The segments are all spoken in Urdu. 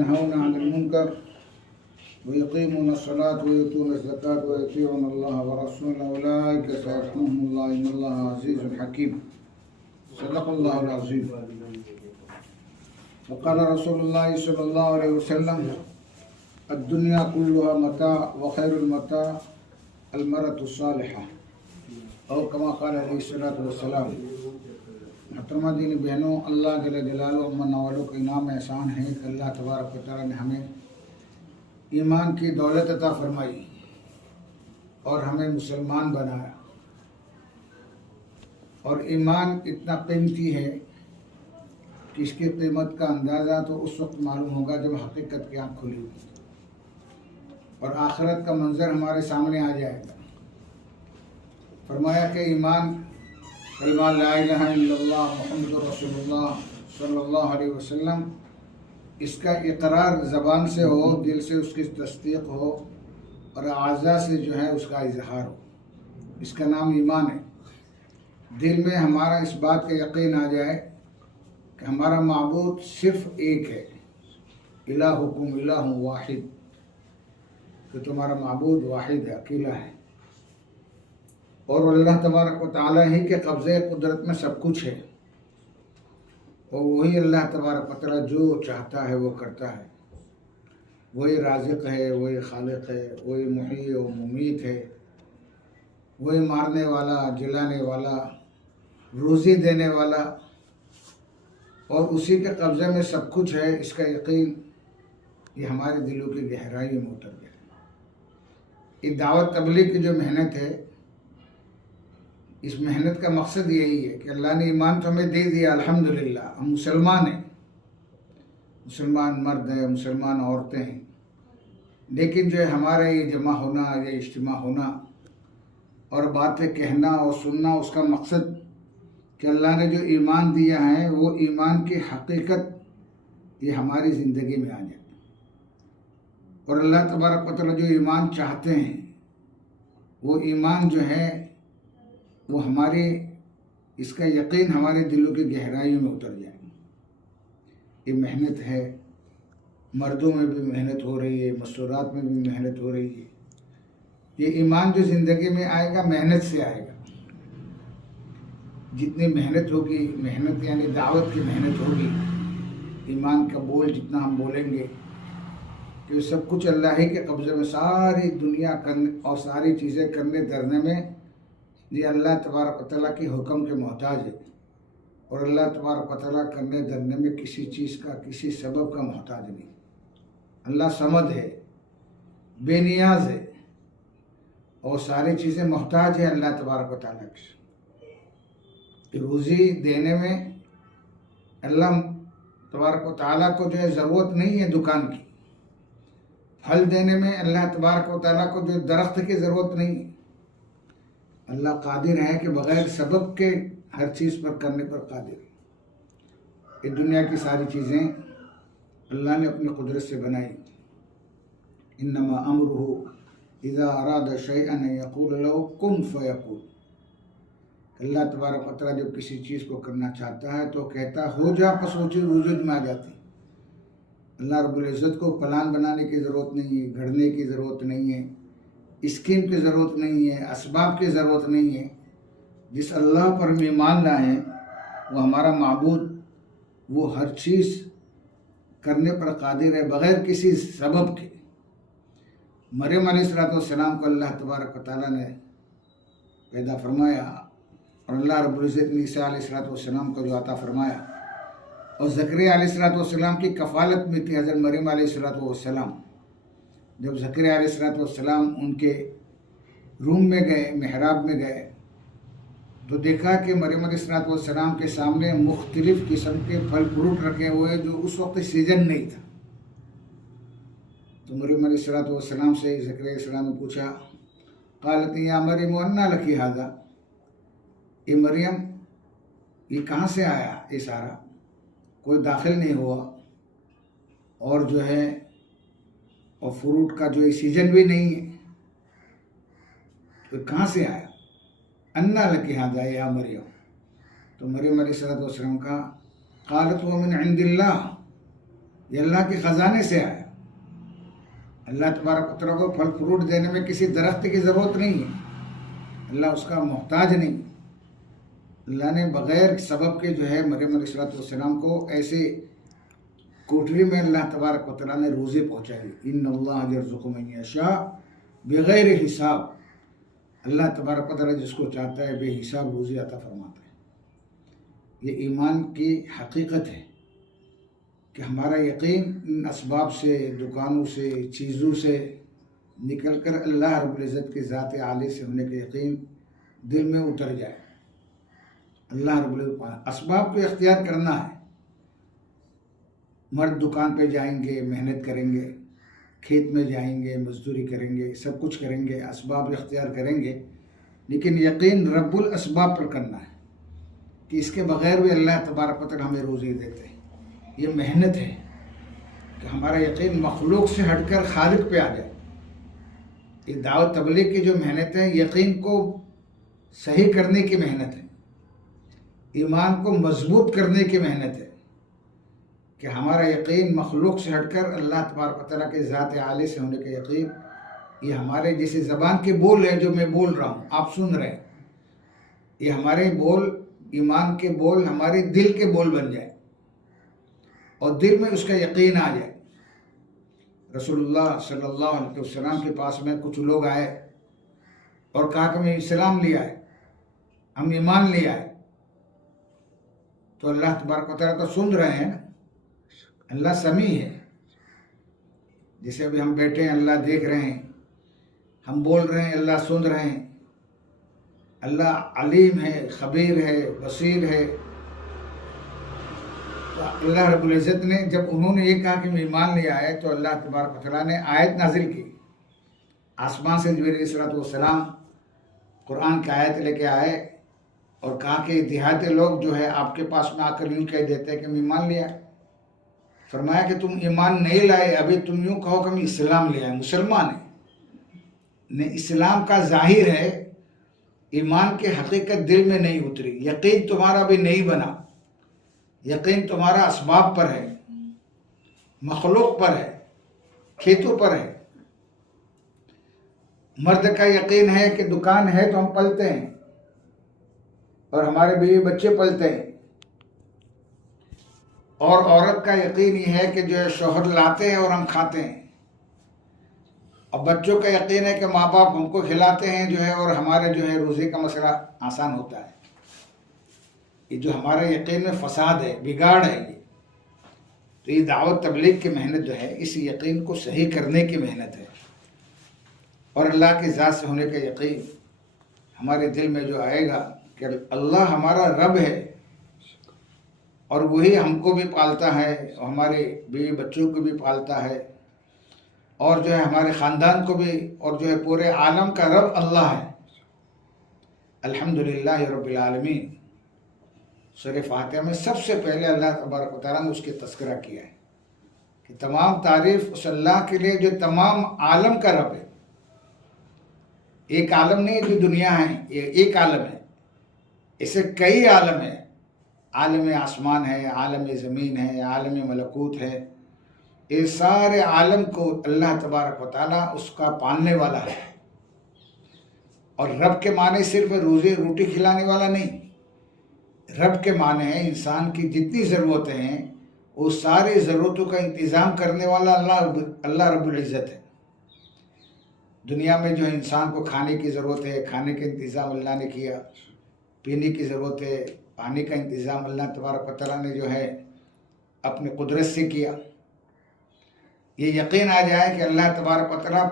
وينهون عن المنكر ويقيمون الصلاة ويؤتون الزكاة ويطيعون الله ورسوله أولئك سيرحمهم الله إن الله عزيز حكيم صدق الله العظيم. وقال رسول الله صلى الله عليه وسلم الدنيا كلها متاع وخير المتاع المرأة الصالحة اور کما قال علیہ الصلوۃ والسلام. محترمہ دینی بہنوں، اللہ جل جلالہ من والوں کا انعام احسان ہے کہ اللہ تبارک و تعالیٰ نے ہمیں ایمان کی دولت عطا فرمائی اور ہمیں مسلمان بنایا. اور ایمان اتنا قیمتی ہے کہ اس کی قیمت کا اندازہ تو اس وقت معلوم ہوگا جب حقیقت کی آنکھ کھلی ہوگی اور آخرت کا منظر ہمارے سامنے آ جائے گا. فرمایا کہ ایمان کلمہ لا الہ الا اللہ محمد رسول اللہ صلی اللہ علیہ وسلم، اس کا اقرار زبان سے ہو، دل سے اس کی تصدیق ہو اور اعضاء سے جو ہے اس کا اظہار ہو، اس کا نام ایمان ہے. دل میں ہمارا اس بات کا یقین آ جائے کہ ہمارا معبود صرف ایک ہے، الہکم الہ واحد، کہ تمہارا معبود واحد ہے، اکیلا ہے، اور اللہ تبارک و تعالیٰ ہی کے قبضے قدرت میں سب کچھ ہے، اور وہی اللہ تبارک و تعالیٰ جو چاہتا ہے وہ کرتا ہے. وہی رازق ہے، وہی خالق ہے، وہی محیی و ممیت ہے، وہی مارنے والا، جلانے والا، روزی دینے والا، اور اسی کے قبضے میں سب کچھ ہے. اس کا یقین یہ ہمارے دلوں کی گہرائی میں اتر گیا. یہ دعوت تبلیغ کی جو محنت ہے، اس محنت کا مقصد یہی ہے کہ اللہ نے ایمان تو ہمیں دے دیا، الحمدللہ ہم مسلمان ہیں، مسلمان مرد ہیں، مسلمان عورتیں ہیں، لیکن جو ہے ہمارا یہ جمع ہونا، یہ اجتماع ہونا اور باتیں کہنا اور سننا، اس کا مقصد کہ اللہ نے جو ایمان دیا ہے وہ ایمان کی حقیقت یہ ہماری زندگی میں آ جائے. اور اللہ تبارک و تعالیٰ جو ایمان چاہتے ہیں وہ ایمان جو ہے وہ ہمارے اس کا یقین ہمارے دلوں کی گہرائیوں میں اتر جائے. یہ محنت ہے، مردوں میں بھی محنت ہو رہی ہے، مستورات میں بھی محنت ہو رہی ہے. یہ ایمان جو زندگی میں آئے گا محنت سے آئے گا. جتنی محنت ہوگی، محنت یعنی دعوت کی محنت ہوگی، ایمان کا بول جتنا ہم بولیں گے کہ سب کچھ اللہ ہی کے قبضے میں، ساری دنیا کرنے اور ساری چیزیں کرنے دھرنے میں یہ اللہ تبارک و تعالیٰ کے حکم کے محتاج ہے. اور اللہ تبارک و تعالیٰ کرنے دھرنے میں کسی چیز کا، کسی سبب کا محتاج نہیں. اللہ صمد ہے، بے نیاز ہے، اور ساری چیزیں محتاج ہے اللہ تبارک و تعالیٰ کی. روزی دینے میں اللہ تبارک و تعالیٰ کو جو ہے ضرورت نہیں ہے دکان کی. پھل دینے میں اللہ تبارک و تعالیٰ کو جو درخت کی ضرورت نہیں ہے. اللہ قادر ہے کہ بغیر سبب کے ہر چیز پر کرنے پر قادر ہے. یہ دنیا کی ساری چیزیں اللہ نے اپنی قدرت سے بنائی. انما امرہ اذا اراد شیئا ان یقول له کن فیکون. اللہ تبارک و تعالیٰ جب کسی چیز کو کرنا چاہتا ہے تو کہتا ہو جا، پس وہ چیز وجود میں آ جاتی. اللہ رب العزت کو پلان بنانے کی ضرورت نہیں ہے، گھڑنے کی ضرورت نہیں ہے، اسکیم کی ضرورت نہیں ہے، اسباب کی ضرورت نہیں ہے. جس اللہ پر ہم ایمان لائیں وہ ہمارا معبود، وہ ہر چیز کرنے پر قادر ہے بغیر کسی سبب کے. مریم علیہ السلام کو اللہ تبارک و تعالیٰ نے پیدا فرمایا، اور اللہ رب العزت نے عیسیٰ علیہ السلام کو جو عطا فرمایا، اور زکریا علیہ السلام کی کفالت میں تھی حضرت مریم علیہ السلام. جب زکریا علیہ السلام ان کے روم میں گئے، محراب میں گئے، تو دیکھا کہ مریم علیہ السلام کے سامنے مختلف قسم کے پھل فروٹ رکھے ہوئے جو اس وقت سیزن نہیں تھا. تو مریم علیہ السلام سے زکریا علیہ السلام نے پوچھا، قالت یا مریم انا لکی ھذا، یہ مریم یہ کہاں سے آیا یہ سارا؟ کوئی داخل نہیں ہوا، اور جو ہے اور فروٹ کا جو سیزن بھی نہیں ہے، تو کہاں سے آیا؟ انا لکی ھذا یا مریم. تو مریم علیہ السلام کا قالت وہ من عند اللہ، یہ اللہ کے خزانے سے آیا۔ اللہ تبارک و تعالیٰ کو پھل فروٹ دینے میں کسی درخت کی ضرورت نہیں ہے، اللہ اس کا محتاج نہیں۔ اللہ نے بغیر سبب کے جو ہے مریم علیہ السلام کو ایسے کوٹری میں اللہ تبارک و تعالیٰ نے روزی پہنچائی۔ ان اللہ یرزق من یشاء بغیر حساب، اللہ تبارک و تعالیٰ جس کو چاہتا ہے بے حساب روزی عطا فرماتا ہے۔ یہ ایمان کی حقیقت ہے کہ ہمارا یقین ان اسباب سے، دکانوں سے، چیزوں سے نکل کر اللہ رب العزت کی ذات عالی سے ہونے کا یقین دل میں اتر جائے۔ اللہ رب العزت اسباب کو اختیار کرنا ہے۔ مرد دکان پہ جائیں گے، محنت کریں گے، کھیت میں جائیں گے، مزدوری کریں گے، سب کچھ کریں گے، اسباب اختیار کریں گے، لیکن یقین رب الاسباب پر کرنا ہے کہ اس کے بغیر بھی اللہ تبارک و تعالیٰ ہمیں روزی دیتے ہیں۔ یہ محنت ہے کہ ہمارا یقین مخلوق سے ہٹ کر خالق پہ آ جائے۔ یہ دعوت تبلیغ کی جو محنت ہے، یقین کو صحیح کرنے کی محنت ہے، ایمان کو مضبوط کرنے کی محنت ہے کہ ہمارا یقین مخلوق سے ہٹ کر اللہ تبارک و تعالیٰ کے ذات عالی سے ہونے کا یقین، یہ ہمارے جیسے زبان کے بول ہیں جو میں بول رہا ہوں، آپ سن رہے ہیں، یہ ہمارے بول، ایمان کے بول ہمارے دل کے بول بن جائے اور دل میں اس کا یقین آ جائے۔ رسول اللہ صلی اللہ علیہ وسلم کے پاس میں کچھ لوگ آئے اور کہا کہ ہمیں اسلام لیا ہے، ہم ایمان لیا ہے، تو اللہ تبارک و تعالیٰ تو سن رہے ہیں، اللہ سمیع ہے۔ جیسے ابھی ہم بیٹھے ہیں، اللہ دیکھ رہے ہیں، ہم بول رہے ہیں، اللہ سن رہے ہیں، اللہ علیم ہے، خبیر ہے، بصیر ہے۔ تو اللہ رب العزت نے جب انہوں نے یہ کہا کہ میں ایمان لیا ہے، تو اللہ تبارک و تعالیٰ نے آیت نازل کی، آسمان سے جبریل علیہ السلام قرآن کی آیت لے کے آئے اور کہا کہ دیہاتی لوگ جو ہے آپ کے پاس میں آ کر یوں کہہ دیتے ہیں کہ میں ایمان لیا ہے۔ فرمایا کہ تم ایمان نہیں لائے، ابھی تم یوں کہو کہ میں اسلام لیا ہے، مسلمان ہے۔ اسلام کا ظاہر ہے، ایمان کی حقیقت دل میں نہیں اتری، یقین تمہارا بھی نہیں بنا، یقین تمہارا اسباب پر ہے، مخلوق پر ہے، کھیتوں پر ہے۔ مرد کا یقین ہے کہ دکان ہے تو ہم پلتے ہیں اور ہمارے بیوی بچے پلتے ہیں، اور عورت کا یقین یہ ہے کہ جو ہے شوہر لاتے ہیں اور ہم کھاتے ہیں، اور بچوں کا یقین ہے کہ ماں باپ ہم کو کھلاتے ہیں جو ہے، اور ہمارے جو ہے روزی کا مسئلہ آسان ہوتا ہے۔ یہ جو ہمارے یقین میں فساد ہے، بگاڑ ہے، یہ تو یہ دعوت تبلیغ کی محنت جو ہے اس یقین کو صحیح کرنے کی محنت ہے، اور اللہ کی ذات سے ہونے کا یقین ہمارے دل میں جو آئے گا کہ اللہ ہمارا رب ہے اور وہی ہم کو بھی پالتا ہے، ہمارے بیوی بچوں کو بھی پالتا ہے، اور جو ہے ہمارے خاندان کو بھی، اور جو ہے پورے عالم کا رب اللہ ہے۔ الحمدللہ رب العالمین سورہ فاتحہ میں سب سے پہلے اللہ تبارک و تعالیٰ نے اس کی تذکرہ کیا ہے کہ تمام تعریف اس اللہ کے لیے جو تمام عالم کا رب ہے۔ ایک عالم نہیں جو دنیا ہے، یہ ایک عالم ہے، اسے کئی عالم ہے، عالم آسمان ہے، عالم زمین ہے، عالم ملکوت ہے، یہ سارے عالم کو اللہ تبارک و تعالیٰ اس کا پالنے والا ہے۔ اور رب کے معنی صرف روزی روٹی کھلانے والا نہیں، رب کے معنی ہے انسان کی جتنی ضرورتیں ہیں وہ ساری ضرورتوں کا انتظام کرنے والا اللہ رب العزت ہے۔ دنیا میں جو انسان کو کھانے کی ضرورت ہے، کھانے کا انتظام اللہ نے کیا، پینے کی ضرورت ہے، پانی کا انتظام اللہ تبارک و تعالیٰ نے جو ہے اپنی قدرت سے کیا۔ یہ یقین آ جائے کہ اللہ تبارک و تعالیٰ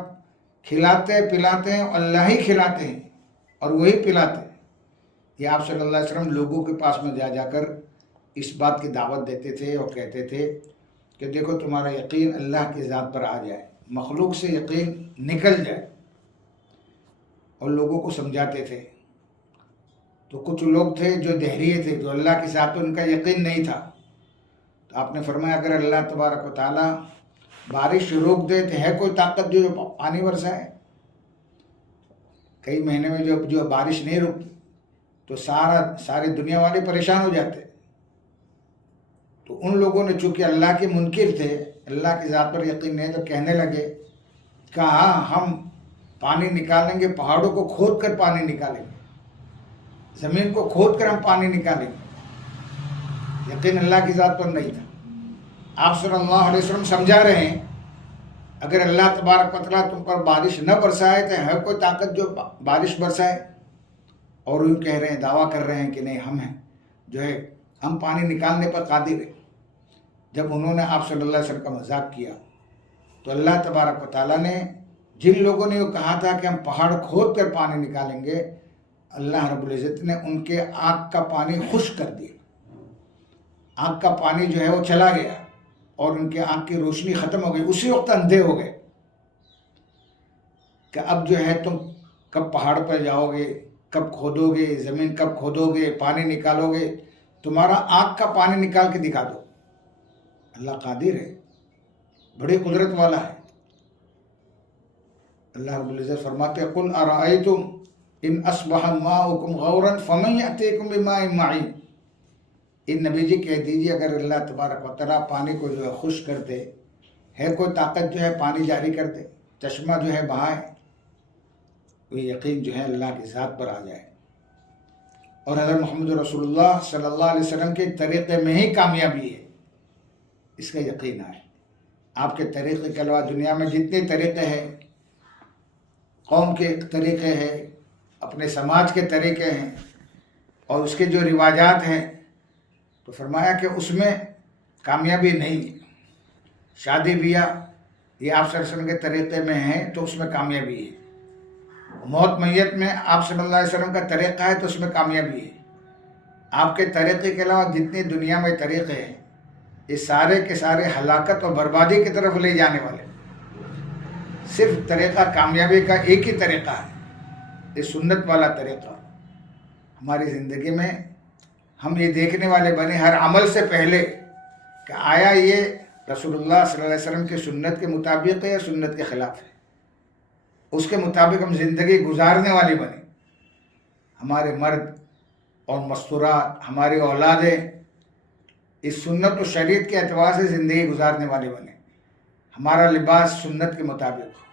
کھلاتے پلاتے ہیں، اللہ ہی کھلاتے ہیں اور وہی پلاتے ہیں۔ یہ آپ صلی اللہ علیہ وسلم لوگوں کے پاس میں جا جا کر اس بات کی دعوت دیتے تھے اور کہتے تھے کہ دیکھو تمہارا یقین اللہ کی ذات پر آ جائے، مخلوق سے یقین نکل جائے، اور لوگوں کو سمجھاتے تھے۔ تو کچھ لوگ تھے جو دہریے تھے، جو اللہ کی ذات پر ان کا یقین نہیں تھا، تو آپ نے فرمایا اگر اللہ تبارک و تعالیٰ بارش روک دے تو ہے کوئی طاقت جو پانی برسائے؟ کئی مہینے میں جو بارش نہیں رکتی تو ساری دنیا والے پریشان ہو جاتے۔ تو ان لوگوں نے چونکہ اللہ کے منکر تھے، اللہ کی ذات پر یقین نہیں، تو کہنے لگے کہ ہاں ہم پانی نکالیں گے، پہاڑوں کو کھود کر پانی نکالیں گے، زمین کو کھود کر ہم پانی نکالیں گے۔ یقین اللہ کی ذات پر نہیں تھا۔ آپ صلی اللہ علیہ وسلم سمجھا رہے ہیں اگر اللہ تبارک و تعالیٰ تم پر بارش نہ برسائے تو ہے کوئی طاقت جو بارش برسائے؟ اور یوں کہہ رہے ہیں، دعویٰ کر رہے ہیں کہ نہیں، ہم ہیں جو ہے ہم پانی نکالنے پر قادر ہیں۔ جب انہوں نے آپ صلی اللہ علیہ وسلم کا مذاق کیا تو اللہ تبارک و تعالیٰ نے جن لوگوں نے یہ کہا تھا کہ ہم پہاڑ کھود کر پانی نکالیں گے، اللہ رب العزت نے ان کے آنکھ کا پانی خشک کر دیا۔ آنکھ کا پانی جو ہے وہ چلا گیا اور ان کے آنکھ کی روشنی ختم ہو گئی، اسی وقت اندھے ہو گئے کہ اب جو ہے تم کب پہاڑ پر جاؤ گے، کب کھودو گے زمین، کب کھودو گے پانی نکالو گے، تمہارا آنکھ کا پانی نکال کے دکھا دو۔ اللہ قادر ہے، بڑی قدرت والا ہے۔ اللہ رب العزت فرماتے ہیں قُلْ أَرَأَيْتُمْ إِنْ أَصْبَحَ مَاؤُكُمْ غَوْرًا فَمَنْ يَأْتِيكُمْ بِمَاءٍ مَعِينٍ۔ ان نبی جی کہہ دیجیے اگر اللہ تبارک و تعالیٰ پانی کو جو ہے خشک کر دے، ہے کوئی طاقت جو ہے پانی جاری کر دے، چشمہ جو ہے بہائے، وہ یقین جو ہے اللہ کی ذات پر آ جائے۔ اور حضرت محمد رسول اللہ صلی اللہ علیہ وسلم کے طریقے میں ہی کامیابی ہے، اس کا یقین آئے۔ آپ کے طریقے کے علاوہ دنیا میں جتنے طریقے ہیں، قوم کے طریقے ہیں، اپنے سماج کے طریقے ہیں اور اس کے جو رواجات ہیں، تو فرمایا کہ اس میں کامیابی نہیں ہے۔ شادی بیاہ یہ آپ صلی اللہ علیہ وسلم کے طریقے میں ہیں تو اس میں کامیابی ہے۔ موت میت میں آپ صلی اللہ علیہ وسلم کا طریقہ ہے تو اس میں کامیابی ہے۔ آپ کے طریقے کے علاوہ جتنی دنیا میں طریقے ہیں، یہ سارے کے سارے ہلاکت اور بربادی کی طرف لے جانے والے۔ صرف طریقہ کامیابی کا ایک ہی طریقہ ہے، یہ سنت والا طریقہ۔ ہماری زندگی میں ہم یہ دیکھنے والے بنے ہر عمل سے پہلے کہ آیا یہ رسول اللہ صلی اللہ علیہ وسلم کی سنت کے مطابق ہے یا سنت کے خلاف ہے، اس کے مطابق ہم زندگی گزارنے والے بنے۔ ہمارے مرد اور مستورات، ہماری اولادیں اس سنت و شریعت کے اعتبار سے زندگی گزارنے والے بنے۔ ہمارا لباس سنت کے مطابق ہو،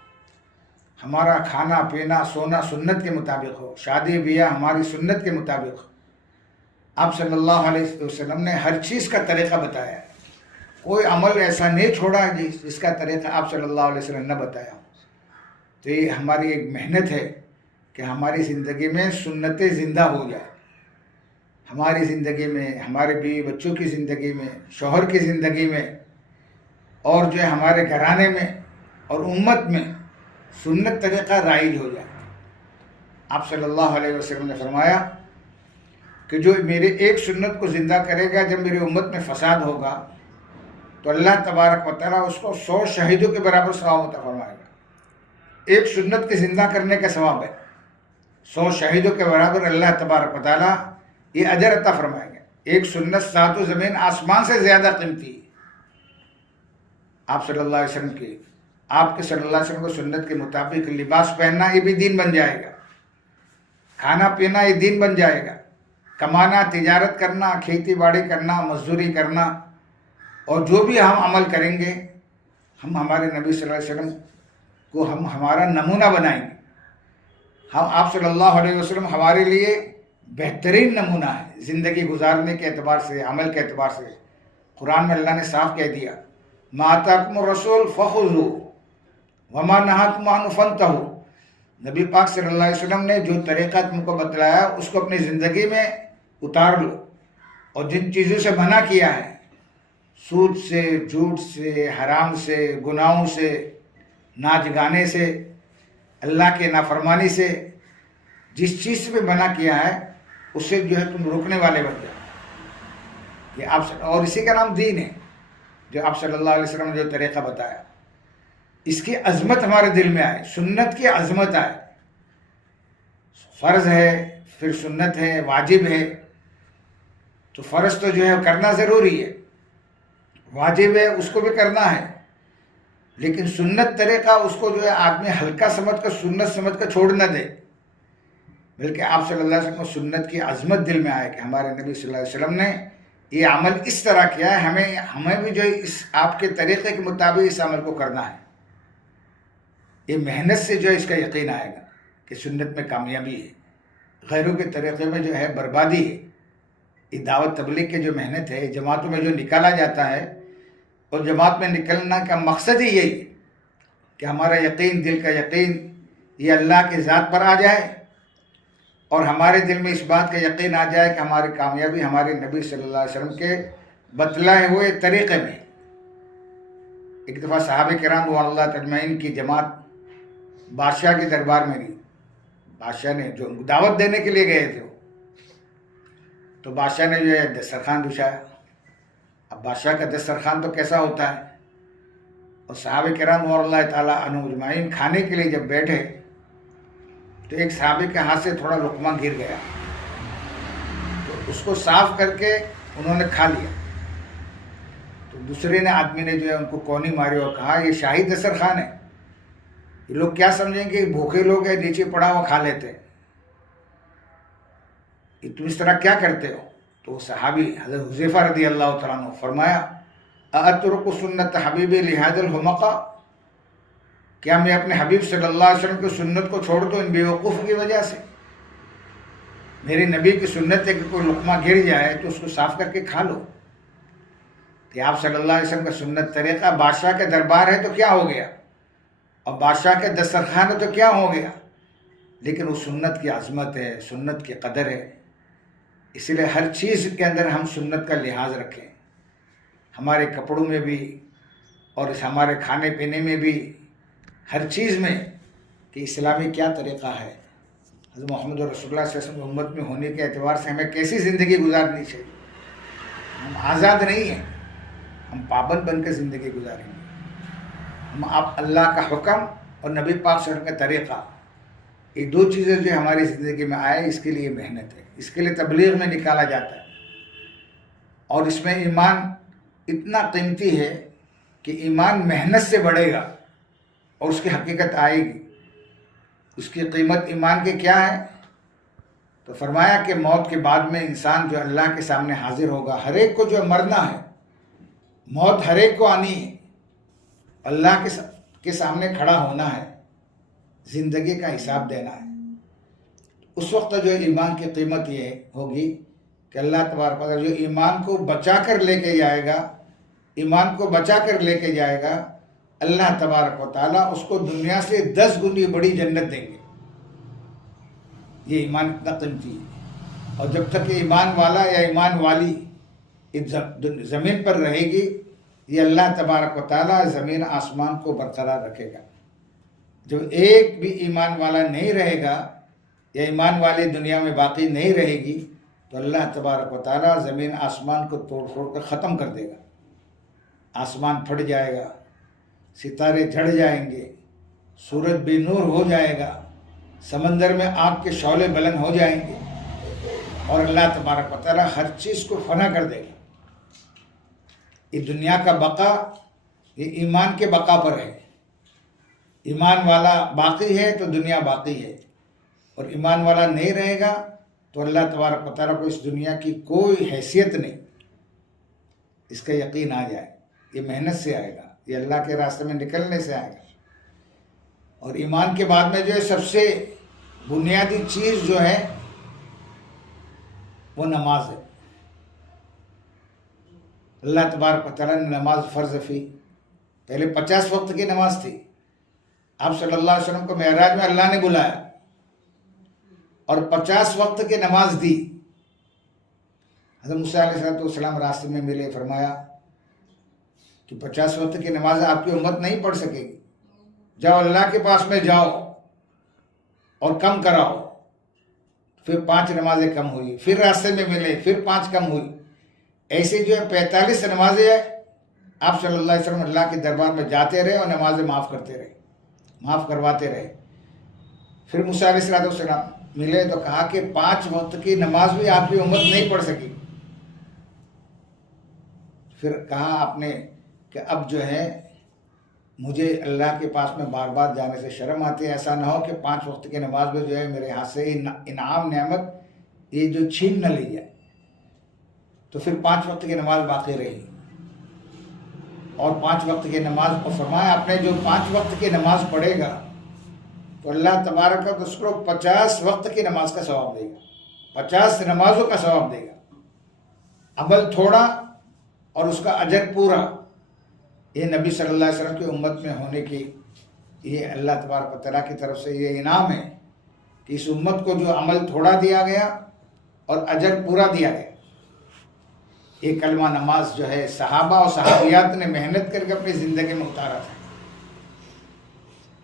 ہمارا کھانا پینا سونا سنت کے مطابق ہو، شادی بیاہ ہماری سنت کے مطابق ہو۔ آپ صلی اللہ علیہ وسلم نے ہر چیز کا طریقہ بتایا ہے، کوئی عمل ایسا نہیں چھوڑا جس کا طریقہ آپ صلی اللہ علیہ وسلم نے بتایا۔ تو یہ ہماری ایک محنت ہے کہ ہماری زندگی میں سنتیں زندہ ہو جائے، ہماری زندگی میں، ہمارے بیوی بچوں کی زندگی میں، شوہر کی زندگی میں، اور جو ہے ہمارے گھرانے میں اور امت میں سنت طریقہ رائج ہو جائے۔ آپ صلی اللہ علیہ وسلم نے فرمایا کہ جو میرے ایک سنت کو زندہ کرے گا، جب میری امت میں فساد ہوگا تو اللہ تبارک و تعالیٰ اس کو 100 شہیدوں کے برابر ثواب عطا فرمائے گا۔ ایک سنت کے زندہ کرنے کا ثواب ہے، 100 شہیدوں کے برابر اللہ تبارک و تعالیٰ یہ اجر عطا فرمائے گا۔ ایک سنت 7 زمین آسمان سے زیادہ قیمتی ہے۔ آپ صلی اللہ علیہ وسلم کی، آپ کے صلی اللہ علیہ وسلم کو سنت کے مطابق لباس پہننا یہ بھی دین بن جائے گا، کھانا پینا یہ دین بن جائے گا، کمانا، تجارت کرنا، کھیتی باڑی کرنا، مزدوری کرنا، اور جو بھی ہم عمل کریں گے ہم ہمارے نبی صلی اللہ علیہ وسلم کو ہم ہمارا نمونہ بنائیں گے۔ ہم آپ صلی اللہ علیہ وسلم ہمارے لیے بہترین نمونہ ہے زندگی گزارنے کے اعتبار سے، عمل کے اعتبار سے۔ قرآن میں اللہ نے صاف کہہ دیا مَا آتَاكُمُ الرَّسُولُ فَخُذُوهُ وَمَا نَهَاكُمْ عَنْهُ فَانْتَهُوا۔ نبی پاک صلی اللہ علیہ وسلم نے جو طریقہ تم کو بتلایا اس کو اپنی زندگی میں اتار لو، اور جن چیزوں سے منع کیا ہے، سود سے، جھوٹ سے، حرام سے، گناہوں سے، ناچ گانے سے، اللہ کے نافرمانی سے، جس چیز سے بھی منع کیا ہے اس سے جو ہے تم رکنے والے بن جاؤ۔ یہ آپ اور اسی کا نام دین ہے، جو آپ صلی اللہ علیہ وسلم نے جو طریقہ بتایا، اس کی عظمت ہمارے دل میں آئے، سنت کی عظمت آئے۔ فرض ہے، پھر سنت ہے، واجب ہے۔ تو فرض تو جو ہے کرنا ضروری ہے، واجب ہے اس کو بھی کرنا ہے، لیکن سنت طریقہ اس کو جو ہے آدمی ہلکا سمجھ کر، سنت سمجھ کر چھوڑ نہ دے، بلکہ آپ صلی اللہ علیہ وسلم کو سنت کی عظمت دل میں آئے کہ ہمارے نبی صلی اللہ علیہ وسلم نے یہ عمل اس طرح کیا ہے، ہمیں بھی جو اس آپ کے طریقے کے مطابق اس عمل کو کرنا ہے. یہ محنت سے جو اس کا یقین آئے گا کہ سنت میں کامیابی ہے، غیروں کے طریقے میں جو ہے بربادی ہے. یہ دعوت تبلیغ کی جو محنت ہے، جماعتوں میں جو نکالا جاتا ہے، اور جماعت میں نکلنا کا مقصد ہی یہی کہ ہمارا یقین، دل کا یقین یہ اللہ کے ذات پر آ جائے، اور ہمارے دل میں اس بات کا یقین آ جائے کہ ہماری کامیابی ہمارے نبی صلی اللہ علیہ وسلم کے بتلائے ہوئے طریقے میں. ایک دفعہ صحابہ کرام رضوان اللہ اجمعین کی جماعت بادشاہ کے دربار میں گئی. بادشاہ نے جو دعوت دینے کے لیے گئے تھے، تو بادشاہ نے جو ہے دسترخوان بچھایا. اب بادشاہ کا دسترخوان تو کیسا ہوتا ہے، اور صحابہ کرام رضوان اللہ تعالیٰ عنہم اجمعین کھانے کے لیے جب بیٹھے تو ایک صحابی کے ہاتھ سے تھوڑا لقمہ گر گیا، تو اس کو صاف کر کے انہوں نے کھا لیا. تو دوسرے آدمی نے جو ہے ان کو کونی ماری اور کہا یہ شاہی دسترخوان ہے، یہ لوگ کیا سمجھیں گے بھوکے لوگ ہیں، نیچے پڑا ہوا کھا لیتے ہیں، کہ تم اس طرح کیا کرتے ہو؟ تو صحابی حضرت حذیفہ رضی اللہ تعالیٰ عنہ فرمایا اترک سنت حبیبی لہذا الحمقى، کیا میں اپنے حبیب صلی اللہ علیہ وسلم کی سنت کو چھوڑ دوں ان بیوقوف کی وجہ سے؟ میری نبی کی سنت ہے کہ کوئی لقمہ گر جائے تو اس کو صاف کر کے کھا لو. کہ آپ صلی اللہ علیہ وسلم کا سنت طریقہ بادشاہ کے دربار ہے تو کیا ہو گیا، اور بادشاہ کے دسترخوان ہے تو کیا ہو گیا، لیکن وہ سنت کی عظمت ہے، سنت کی قدر ہے. اسی لیے ہر چیز کے اندر ہم سنت کا لحاظ رکھیں، ہمارے کپڑوں میں بھی اور ہمارے کھانے پینے میں بھی، ہر چیز میں، کہ اسلامی کیا طریقہ ہے. حضرت محمد رسول اللہ صلی اللہ علیہ وسلم کی امت میں ہونے کے اعتبار سے ہمیں کیسی زندگی گزارنی چاہیے. ہم آزاد نہیں ہیں، ہم پابند بن کے زندگی گزاریں گے. ہم آپ اللہ کا حکم اور نبی پاک صلی اللہ علیہ وسلم کا طریقہ، یہ دو چیزیں جو ہماری زندگی میں آئے، اس کے لیے محنت ہے، اس کے لیے تبلیغ میں نکالا جاتا ہے. اور اس میں ایمان اتنا قیمتی ہے کہ ایمان محنت سے بڑھے گا اور اس کی حقیقت آئے گی. اس کی قیمت ایمان کے کیا ہے؟ تو فرمایا کہ موت کے بعد میں انسان جو اللہ کے سامنے حاضر ہوگا، ہر ایک کو جو مرنا ہے، موت ہر ایک کو آنی ہے، اللہ کے سامنے کھڑا ہونا ہے، زندگی کا حساب دینا ہے. اس وقت جو ایمان کی قیمت یہ ہوگی کہ اللہ تبارک و تعالیٰ جو ایمان کو بچا کر لے کے جائے گا، ایمان کو بچا کر لے کے جائے گا، اللہ تبارک و تعالیٰ اس کو دنیا سے 10 گنی بڑی جنت دیں گے. یہ ایمان اتنا قیمتی ہے. اور جب تک یہ ایمان والا یا ایمان والی زمین پر رہے گی، یہ اللہ تبارک و تعالیٰ زمین آسمان کو برقرار رکھے گا. جب ایک بھی ایمان والا نہیں رہے گا یا ایمان والی دنیا میں باقی نہیں رہے گی، تو اللہ تبارک و تعالیٰ زمین آسمان کو توڑ پھوڑ کر ختم کر دے گا. آسمان پھٹ جائے گا، ستارے جھڑ جائیں گے، سورج بے نور ہو جائے گا، سمندر میں آگ کے شعلے بلند ہو جائیں گے، اور اللہ تبارک و تعالیٰ ہر چیز کو فنا کر دے گا. یہ دنیا کا بقا یہ ایمان کے بقا پر ہے. ایمان والا باقی ہے تو دنیا باقی ہے، اور ایمان والا نہیں رہے گا تو اللہ تبارک و تعالیٰ کو اس دنیا کی کوئی حیثیت نہیں. اس کا یقین آ جائے. یہ محنت سے آئے گا، یہ اللہ کے راستے میں نکلنے سے آئے گا. اور ایمان کے بعد میں جو ہے سب سے بنیادی چیز جو ہے وہ نماز ہے. اللہ تبارک و تعالیٰ نے نماز فرض کی. پہلے 50 وقت کی نماز تھی. آپ صلی اللہ علیہ وسلم کو معراج میں اللہ نے بلایا اور 50 وقت کی نماز دی. حضرت موسیٰ علیہ السلام راستے میں ملے، فرمایا کہ 50 وقت کی نماز آپ کی امت نہیں پڑھ سکے گی، جاؤ اللہ کے پاس میں جاؤ اور کم کراؤ. پھر 5 نمازیں کم ہوئی، پھر راستے میں ملے، پھر 5 کم ہوئی. ایسے جو ہے 45 نمازیں آپ صلی اللہ علیہ وسلم اللہ کے دربار میں جاتے رہے اور نمازیں معاف کرتے رہے، معاف کرواتے رہے. پھر موسیٰ علیہ السلام ملے تو کہا کہ 5 وقت کی نماز بھی آپ کی امت نہیں پڑھ سکی. پھر کہا آپ نے کہ اب جو ہے مجھے اللہ کے پاس میں بار بار جانے سے شرم آتی ہے، ایسا نہ ہو کہ 5 وقت کی نماز میں جو ہے میرے ہاتھ سے انعام نعمت یہ جو چھین نہ لی جائے. تو پھر 5 وقت کی نماز باقی رہی اور 5 وقت کی نماز کو فرمایا آپ نے جو 5 وقت کی نماز پڑھے گا تو اللہ تبارک و اس کو 50 وقت کی نماز کا ثواب دے گا، 50 نمازوں کا ثواب دے گا، عمل تھوڑا اور اس کا اجر پورا۔ یہ نبی صلی اللہ علیہ وسلم کی امت میں ہونے کی یہ اللہ تبارک و تعالیٰ کی طرف سے یہ انعام ہے کہ اس امت کو جو عمل تھوڑا دیا گیا اور اجر پورا دیا گیا۔ یہ کلمہ نماز جو ہے صحابہ اور صحابیات نے محنت کر کے اپنی زندگی میں اتارا تھا۔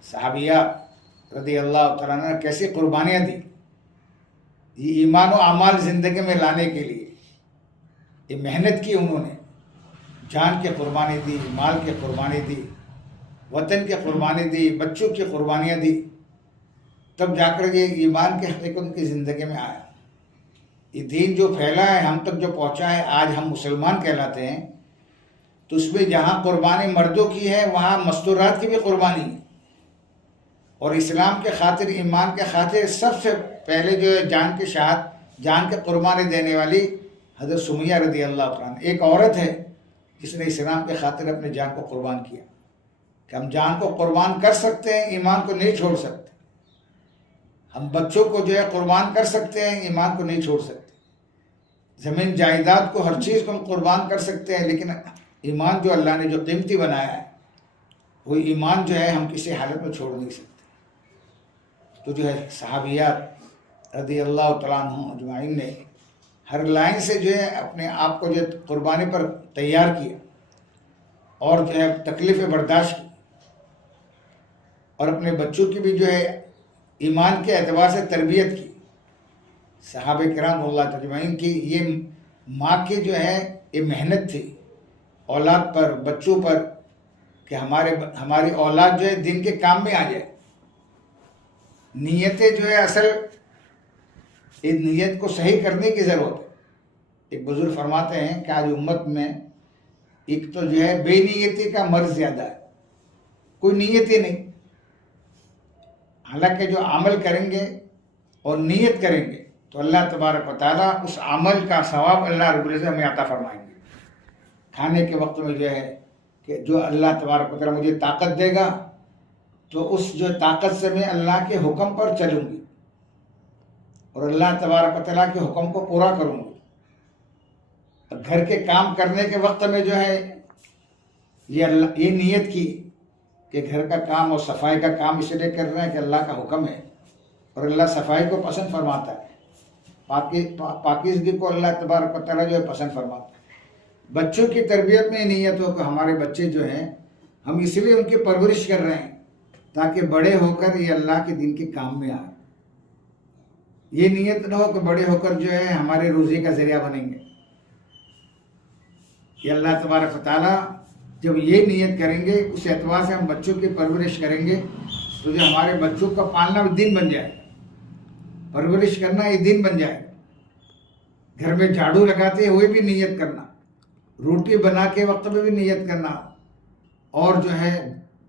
صحابیات رضی اللہ تعالیٰ نے کیسی قربانیاں دی یہ ایمان و اعمال زندگی میں لانے کے لیے، یہ محنت کی انہوں نے، جان کی قربانی دی، مال کی قربانی دی، وطن کی قربانی دی، بچوں کی قربانیاں دی، تب جا کر یہ ایمان کی حقیقت ان کی زندگی میں آیا۔ یہ دین جو پھیلا ہے ہم تک جو پہنچا ہے، آج ہم مسلمان کہلاتے ہیں، تو اس میں جہاں قربانی مردوں کی ہے وہاں مستورات کی بھی قربانی ہے، اور اسلام کے خاطر، ایمان کے خاطر سب سے پہلے جو ہے جان کے قربانی دینے والی حضرت سمیہ رضی اللہ عنہ ایک عورت ہے جس نے اسلام کے خاطر اپنے جان کو قربان کیا، کہ ہم جان کو قربان کر سکتے ہیں، ایمان کو نہیں چھوڑ سکتے۔ ہم بچوں کو جو ہے قربان کر سکتے ہیں، ایمان کو نہیں چھوڑ سکتے۔ زمین جائیداد کو، ہر چیز کو ہم قربان کر سکتے ہیں، لیکن ایمان جو اللہ نے جو قیمتی بنایا ہے وہ ایمان جو ہے ہم کسی حالت میں چھوڑ نہیں سکتے۔ تو جو ہے صحابیات رضی اللہ تعالیٰ عنہ اجمعین نے ہر لائن سے جو ہے اپنے آپ کو جو قربانی پر تیار کیا اور جو ہے تکلیفیں برداشت کی، اور اپنے بچوں کی بھی جو ہے ایمان کے اعتبار سے تربیت کی۔ صحابہ کرام اللہ اجمعین کی یہ ماں کی جو ہے یہ محنت تھی اولاد پر، بچوں پر، کہ ہماری اولاد جو ہے دین کے کام میں آ جائے۔ نیتیں جو ہے اصل اس نیت کو صحیح کرنے کی ضرورت ہے۔ ایک بزرگ فرماتے ہیں کہ آج امت میں ایک تو جو ہے بے نیتی کا مرض زیادہ ہے، کوئی نیت ہی نہیں۔ حالانکہ جو عمل کریں گے اور نیت کریں گے تو اللہ تبارک و تعالیٰ اس عمل کا ثواب اللہ رب العزت ہمیں عطا فرمائیں گے۔ کھانے کے وقت میں جو ہے کہ جو اللہ تبارک و تعالیٰ مجھے طاقت دے گا تو اس جو طاقت سے میں اللہ کے حکم پر چلوں گی اور اللہ تبارک و تعالیٰ کے حکم کو پورا کروں گی۔ گھر کے کام کرنے کے وقت میں جو ہے یہ نیت کی کہ گھر کا کام اور صفائی کا کام اس لیے کر رہے ہیں کہ اللہ کا حکم ہے اور اللہ صفائی کو پسند فرماتا ہے، پاکیزگی کو اللہ تبارک و تعالیٰ جو ہے پسند فرماتا ہے۔ بچوں کی تربیت میں نیت ہو کہ ہمارے بچے جو ہیں ہم اس لیے ان کی پرورش کر رہے ہیں تاکہ بڑے ہو کر یہ اللہ کے دین کے کام میں آئے۔ یہ نیت نہ ہو کہ بڑے ہو کر جو ہے ہمارے روزی کا ذریعہ بنیں گے۔ یہ اللہ تبارک و تعالیٰ جب یہ نیت کریں گے، اس اعتبار سے ہم بچوں کی پرورش کریں گے تو جو ہمارے بچوں کا پالنا دین بن جائے، پرورش کرنا یہ دین بن جائے۔ گھر میں جھاڑو لگاتے ہوئے بھی نیت کرنا، روٹی بنا کے وقت میں بھی نیت کرنا، اور جو ہے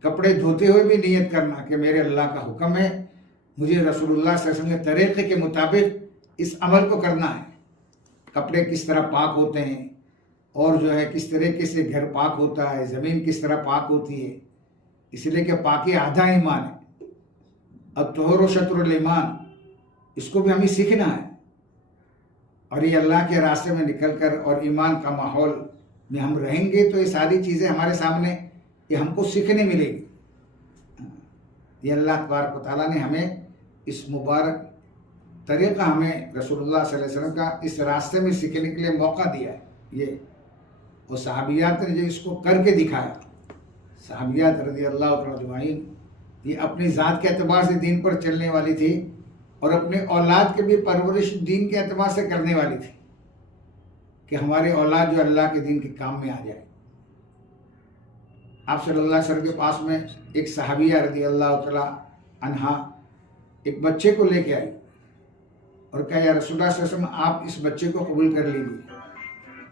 کپڑے دھوتے ہوئے بھی نیت کرنا کہ میرے اللہ کا حکم ہے، مجھے رسول اللہ صلی اللہ علیہ وسلم کے طریقے کے مطابق اس عمل کو کرنا ہے۔ کپڑے کس طرح پاک ہوتے ہیں اور جو ہے کس طریقے سے گھر پاک ہوتا ہے، زمین کس طرح پاک ہوتی ہے، اس لیے کہ پاکی آدھا ایمان ہے۔ اب طہور و شطر الایمان اس کو بھی ہمیں سیکھنا ہے، اور یہ اللہ کے راستے میں نکل کر اور ایمان کا ماحول میں ہم رہیں گے تو یہ ساری چیزیں ہمارے سامنے یہ ہم کو سیکھنے ملے گی۔ یہ اللہ تبارک و تعالیٰ نے ہمیں اس مبارک طریقہ ہمیں رسول اللہ صلی اللہ علیہ وسلم کا اس راستے میں سیکھنے کے لیے موقع دیا ہے۔ یہ اور صحابیات نے جو اس کو کر کے دکھایا، صحابیات رضی اللہ عنہ اجمعین یہ اپنی ذات کے اعتبار سے دین پر چلنے والی تھی اور اپنے اولاد کے بھی پرورش دین کے اعتبار سے کرنے والی تھی کہ ہمارے اولاد جو اللہ کے دین کے کام میں آ جائے۔ آپ صلی اللہ علیہ وسلم کے پاس میں ایک صحابیہ رضی اللہ تعالیٰ عنہا ایک بچے کو لے کے آئی اور کہا یا رسول اللہ صلی اللہ علیہ وسلم آپ اس بچے کو قبول کر لیجیے۔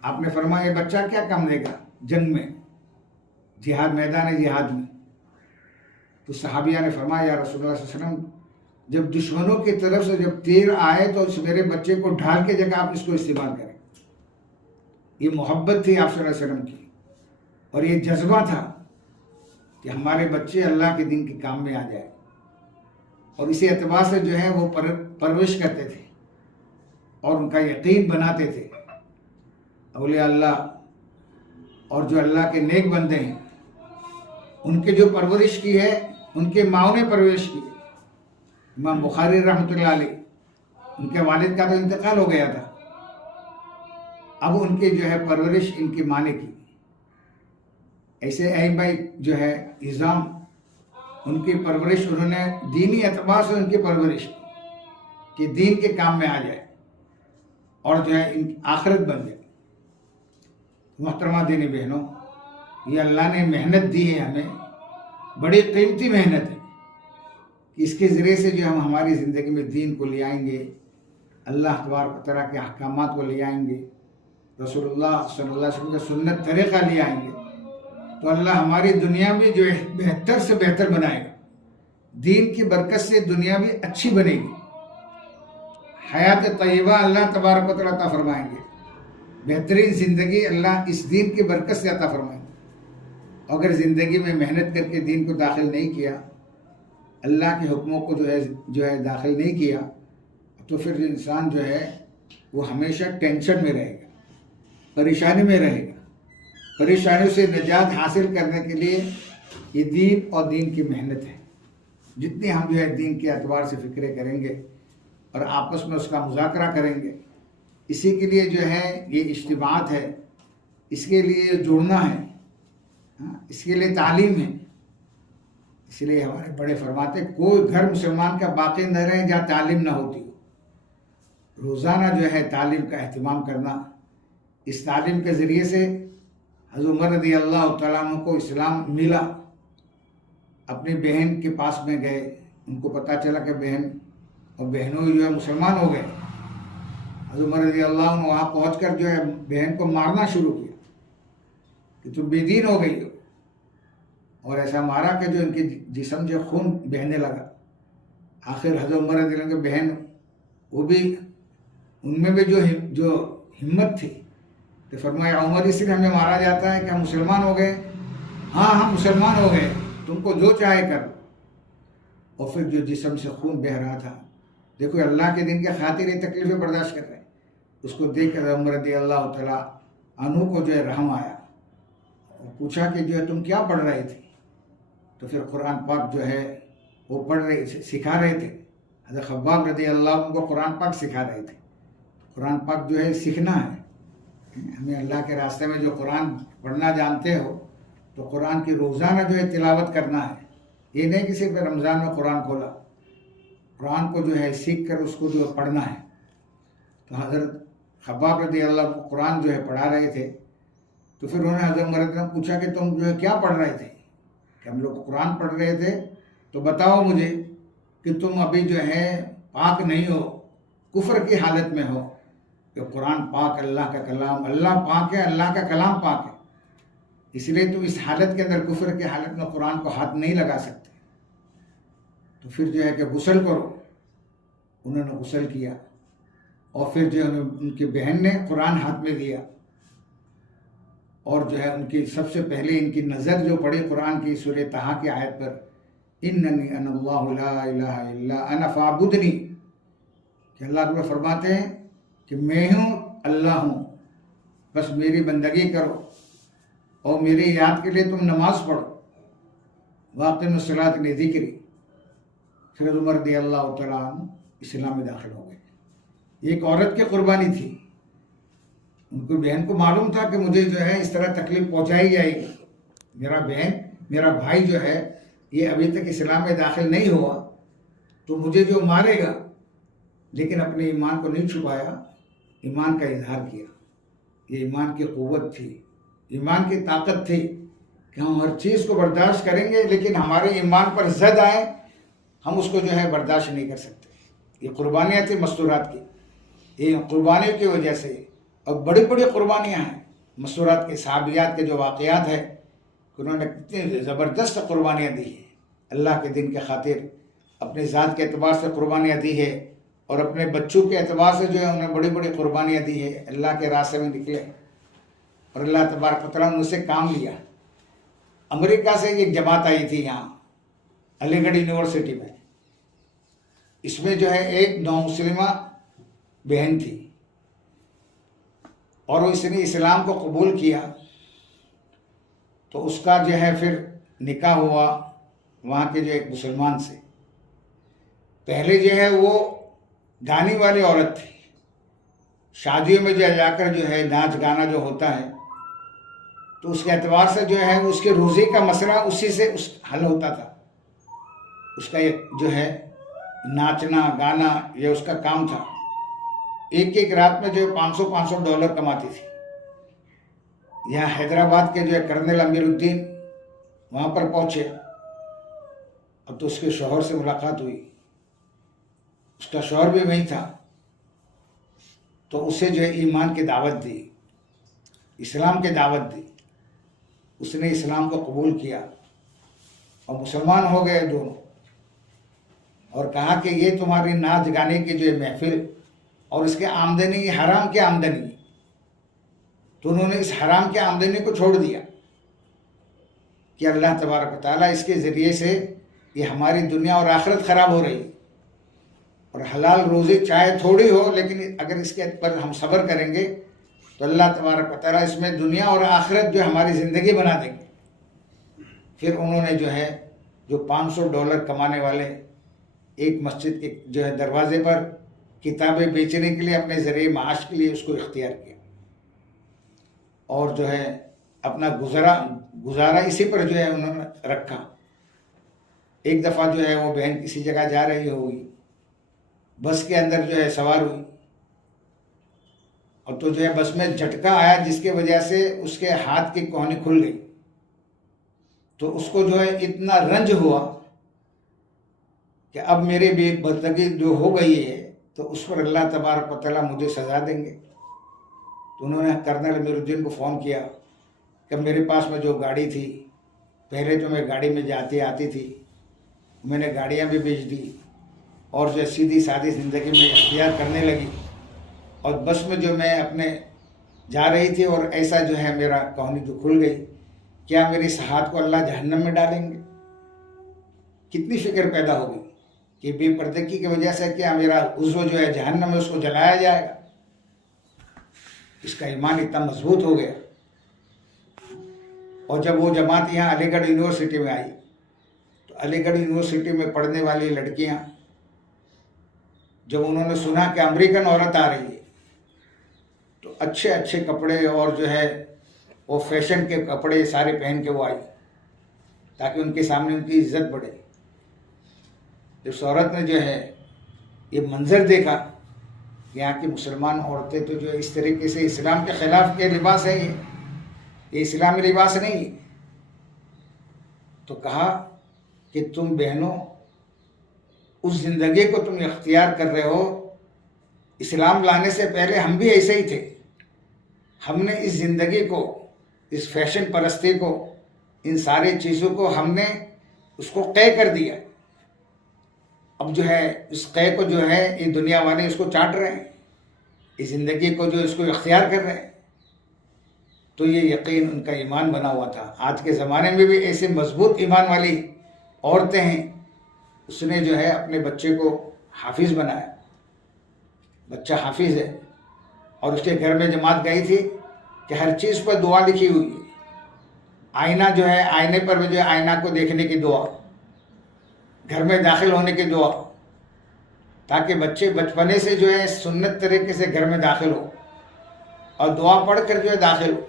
آپ نے فرمایا یہ بچہ کیا کام دے گا جنگ میں، جہاد، میدان جہاد میں؟ تو صحابیہ نے فرمایا یا رسول اللہ صلی اللہ علیہ وسلم جب دشمنوں کی طرف سے جب تیر آئے تو اس میرے بچے کو ڈھال کے جگہ آپ اس کو استعمال کریں۔ یہ محبت تھی آپ صلی اللہ علیہ وسلم کی، اور یہ جذبہ تھا کہ ہمارے بچے اللہ کے دین کے کام میں آ جائے، اور اسی اعتبار سے جو ہے وہ پرورش کرتے تھے اور ان کا یقین بناتے تھے۔ اولیاء اللہ اور جو اللہ کے نیک بندے ہیں ان کے جو پرورش کی ہے، ان کے ماؤں نے پرورش کی ہے۔ امام بخاری رحمۃ اللہ علیہ، ان کے والد کا تو انتقال ہو گیا تھا، اب ان کی جو ہے پرورش ان کی ماں نے کی۔ ایسے ائمہ جو ہے نظام، ان کی پرورش انہوں نے دینی اعتبار سے ان کی پرورش کی کہ دین کے کام میں آ جائے اور جو ہے ان کی آخرت بن جائے۔ محترمہ دینی بہنوں، یہ اللہ نے محنت دی ہے ہمیں، بڑی قیمتی محنت ہے کہ اس کے ذریعے سے جو ہم ہماری زندگی میں دین کو لے آئیں گے، اللہ تبارک و تعالیٰ کے احکامات کو لے آئیں گے، رسول اللہ صلی اللہ علیہ وسلم کا سنت طریقہ لے آئیں گے، تو اللہ ہماری دنیا بھی جو ہے بہتر سے بہتر بنائے گا۔ دین کی برکت سے دنیا بھی اچھی بنے گی، حیات طیبہ اللہ تبارک و تعالیٰ عطا فرمائیں گے، بہترین زندگی اللہ اس دین کی برکت سے عطا فرمائیں گے۔ اگر زندگی میں محنت کر کے دین کو داخل نہیں کیا، اللہ کے حکموں کو جو ہے داخل نہیں کیا، تو پھر انسان جو ہے وہ ہمیشہ ٹینشن میں رہے گا، پریشانی میں رہے گا۔ پریشانیوں سے نجات حاصل کرنے کے لیے یہ دین اور دین کی محنت ہے۔ جتنی ہم جو ہے دین کے اعتبار سے فکریں کریں گے اور آپس میں اس کا مذاکرہ کریں گے، اسی کے لیے جو ہے یہ اجتماعات ہے، اس کے لیے جڑنا ہے، اس کے لیے تعلیم ہے۔ اس لیے ہمارے بڑے فرماتے کوئی گھر مسلمان کا باقی نہ رہے جہاں تعلیم نہ ہوتی ہو۔ روزانہ جو ہے تعلیم کا اہتمام کرنا، اس تعلیم کے ذریعے سے حضرت عمر رضی اللہ تعالیٰ عنہ کو اسلام ملا۔ اپنی بہن کے پاس میں گئے، ان کو پتہ چلا کہ بہن اور بہنوں جو ہے مسلمان ہو گئے۔ حضرت عمر رضی اللہ عنہ وہاں پہنچ کر جو ہے بہن کو مارنا شروع کیا کہ تم بے دین ہو گئی ہو، اور ایسا مارا کہ جو ان کے جسم جو خون بہنے لگا۔ آخر حضرت عمر رضی اللہ عنہ کی بہن، وہ بھی ان میں بھی جو ہمت تھی، تو فرمایا عمر اس لیے ہمیں مارا جاتا ہے کہ ہم مسلمان ہو گئے؟ ہاں ہم مسلمان ہو گئے، تم کو جو چاہے کر۔ اور پھر جو جسم سے خون بہہ رہا تھا، دیکھو اللہ کے دین کے خاطر یہ تکلیفیں برداشت کر رہے ہیں، اس کو دیکھ کر عمر رضی اللہ تعالیٰ عنہ کو جو ہے رحم آیا، اور پوچھا کہ جو ہے تم کیا پڑھ رہے تھے؟ تو پھر قرآن پاک جو ہے وہ پڑھ رہے سکھا رہے تھے۔ حضرت خباب رضی اللہ عنہ کو قرآن پاک سکھا رہے تھے۔ قرآن پاک جو ہے سیکھنا ہے ہمیں، اللہ کے راستے میں جو قرآن پڑھنا جانتے ہو تو قرآن کی روزانہ جو ہے تلاوت کرنا ہے۔ یہ نہیں کہ صرف رمضان میں قرآن کھولا، قرآن کو جو ہے سیکھ کر اس کو جو ہے پڑھنا ہے۔ تو حضرت خباب رضی اللہ عنہ کو قرآن جو ہے پڑھا رہے تھے، تو پھر انہوں نے حضرت عمر رضی اللہ عنہ پوچھا کہ تم جو ہے کیا پڑھ رہے تھے؟ کہ ہم لوگ قرآن پڑھ رہے تھے، تو بتاؤ مجھے کہ تم ابھی جو ہے پاک نہیں ہو، کفر کی حالت میں ہو، کہ قرآن پاک اللہ کا کلام، اللہ پاک ہے، اللہ کا کلام پاک ہے، اس لیے تم اس حالت کے اندر کفر کی حالت میں قرآن کو ہاتھ نہیں لگا سکتے۔ تو پھر جو ہے کہ غسل کرو۔ انہوں نے غسل کیا، اور پھر جو ہے ان کی بہن نے قرآن ہاتھ میں دیا، اور جو ہے ان کی سب سے پہلے ان کی نظر جو پڑی قرآن کی سورہ طٰہٰ کی آیت پر، اننی انا اللہ لا الہ الا انا فاعبدنی، کہ اللہ تعالیٰ فرماتے ہیں کہ میں ہوں، اللہ ہوں، بس میری بندگی کرو اور میری یاد کے لیے تم نماز پڑھو، واقعی الصلاۃ لذکری۔ پھر عمر رضی اللہ تعالیٰ عنہ اسلام میں داخل ہو گئے۔ یہ ایک عورت کی قربانی تھی، ان کو بہن کو معلوم تھا کہ مجھے جو ہے اس طرح تکلیف پہنچائی جائے گی، میرا بھائی جو ہے یہ ابھی تک اسلام میں داخل نہیں ہوا تو مجھے جو مارے گا، لیکن اپنے ایمان کو نہیں چھپایا، ایمان کا اظہار کیا۔ یہ ایمان کی قوت تھی، ایمان کی طاقت تھی کہ ہم ہر چیز کو برداشت کریں گے، لیکن ہمارے ایمان پر زد آئے ہم اس کو جو ہے برداشت نہیں کر سکتے۔ یہ قربانیاں تھیں مستورات کی، یہ قربانیوں کی وجہ سے، اور بڑی بڑی قربانیاں ہیں مستورات کے صحابیات کے جو واقعات ہیں، انہوں نے کتنی زبردست قربانیاں دی ہیں اللہ کے دین کے خاطر، اپنے ذات کے اعتبار سے قربانیاں دی ہے، اور اپنے بچوں کے اعتبار سے جو ہے انہوں نے بڑی بڑی قربانیاں دی ہے، اللہ کے راستے میں نکلے۔ اور اللہ تبارک و تعالیٰ نے ان سے کام لیا۔ امریکہ سے ایک جماعت آئی تھی یہاں علی گڑھ یونیورسٹی میں، اس میں جو ہے ایک نومسلمہ بہن تھی، اور اس نے اسلام کو قبول کیا، تو اس کا جو ہے پھر نکاح ہوا وہاں کے جو ایک مسلمان سے۔ پہلے جو ہے وہ گانے والی عورت تھی، شادیوں میں جو جا کر جو ہے ناچ گانا جو ہوتا ہے، تو اس کے اعتبار سے جو ہے اس کے روزی کا مسئلہ اسی سے حل ہوتا تھا۔ اس کا جو ہے ناچنا گانا یہ اس کا کام تھا۔ ایک ایک رات میں جو ہے $500 کماتی تھی۔ یہاں حیدرآباد کے جو ہے کرنل امیر الدین وہاں پر پہنچے، اب تو اس کے شوہر سے ملاقات ہوئی، اس کا شوہر بھی وہیں تھا، تو اسے جو ہے ایمان کی دعوت دی، اسلام کی دعوت دی۔ اس نے اسلام کو قبول کیا اور مسلمان ہو گئے دونوں، اور کہا کہ یہ تمہاری ناچ گانے کی جو ہے محفل اور اس کے آمدنی یہ حرام کی آمدنی ہے، تو انہوں نے اس حرام کی آمدنی کو چھوڑ دیا کہ اللہ تبارک و تعالیٰ اس کے ذریعے سے یہ ہماری دنیا اور آخرت خراب ہو رہی، اور حلال روزی چاہے تھوڑی ہو لیکن اگر اس کے پر ہم صبر کریں گے تو اللہ تبارک و تعالیٰ اس میں دنیا اور آخرت جو ہماری زندگی بنا دیں گے۔ پھر انہوں نے جو ہے جو $500 کمانے والے ایک مسجد کے جو ہے دروازے پر کتابیں بیچنے کے لیے اپنے ذریعے معاش کے لیے اس کو اختیار کیا، اور جو ہے اپنا گزارا اسی پر جو ہے انہوں نے رکھا۔ ایک دفعہ جو ہے وہ بہن کسی جگہ جا رہی ہوگی، بس کے اندر جو ہے سوار ہوئی، اور تو جو ہے بس میں جھٹکا آیا جس کی وجہ سے اس کے ہاتھ کی کوہنی کھل گئی، تو اس کو جو ہے اتنا رنج ہوا کہ اب میرے بے پردگی جو ہو گئی ہے تو اس پر اللہ تبارک و تعالیٰ مجھے سزا دیں گے۔ تو انہوں نے کرنل امیر الدین کو فون کیا کہ میرے پاس میں جو گاڑی تھی، پہلے تو میں گاڑی میں جاتی آتی تھی، میں نے گاڑیاں بھی بیچ دی اور جو سیدھی سادی زندگی میں اختیار کرنے لگی، اور بس میں جو میں اپنے جا رہی تھی اور ایسا جو ہے میرا کوہنی جو کھل گئی، کیا میری اس ہاتھ کو اللہ جہنم میں ڈالیں گے؟ کتنی فکر پیدا ہوگی کہ بے پردگی کی وجہ سے کیا میرا عضو جو ہے جہنم میں اس کو جلایا جائے گا۔ اس کا ایمان اتنا مضبوط ہو گیا، اور جب وہ جماعت یہاں علی گڑھ یونیورسٹی میں آئی تو علی گڑھ یونیورسٹی میں پڑھنے والی لڑکیاں جب انہوں نے سنا کہ امریکن عورت آ رہی ہے تو اچھے اچھے کپڑے اور جو ہے وہ فیشن کے کپڑے سارے پہن کے وہ آئی تاکہ ان کے سامنے ان کی عزت بڑھے۔ اس عورت نے جو ہے یہ منظر دیکھا کہ یہاں کی مسلمان عورتیں تو جو اس طریقے سے اسلام کے خلاف کے لباس ہے، یہ اسلامی لباس نہیں ہے، تو کہا کہ تم بہنوں اس زندگی کو تم اختیار کر رہے ہو، اسلام لانے سے پہلے ہم بھی ایسے ہی تھے، ہم نے اس زندگی کو، اس فیشن پرستی کو، ان ساری چیزوں کو ہم نے اس کو قے کر دیا، اب جو ہے اس قے کو جو ہے یہ دنیا والے اس کو چاٹ رہے ہیں، اس زندگی کو جو اس کو اختیار کر رہے ہیں۔ تو یہ یقین ان کا ایمان بنا ہوا تھا۔ آج کے زمانے میں بھی ایسے مضبوط ایمان والی عورتیں ہیں۔ اس نے جو ہے اپنے بچے کو حافظ بنایا، بچہ حافظ ہے، اور اس کے گھر میں جماعت گئی تھی کہ ہر چیز پر دعا لکھی ہوئی ہے، آئینہ جو ہے آئینے پر بھی جو ہے آئینہ کو دیکھنے کی دعا، گھر میں داخل ہونے کی دعا، تاکہ بچے بچپنے سے جو ہے سنت طریقے سے گھر میں داخل ہو اور دعا پڑھ کر جو ہے داخل ہو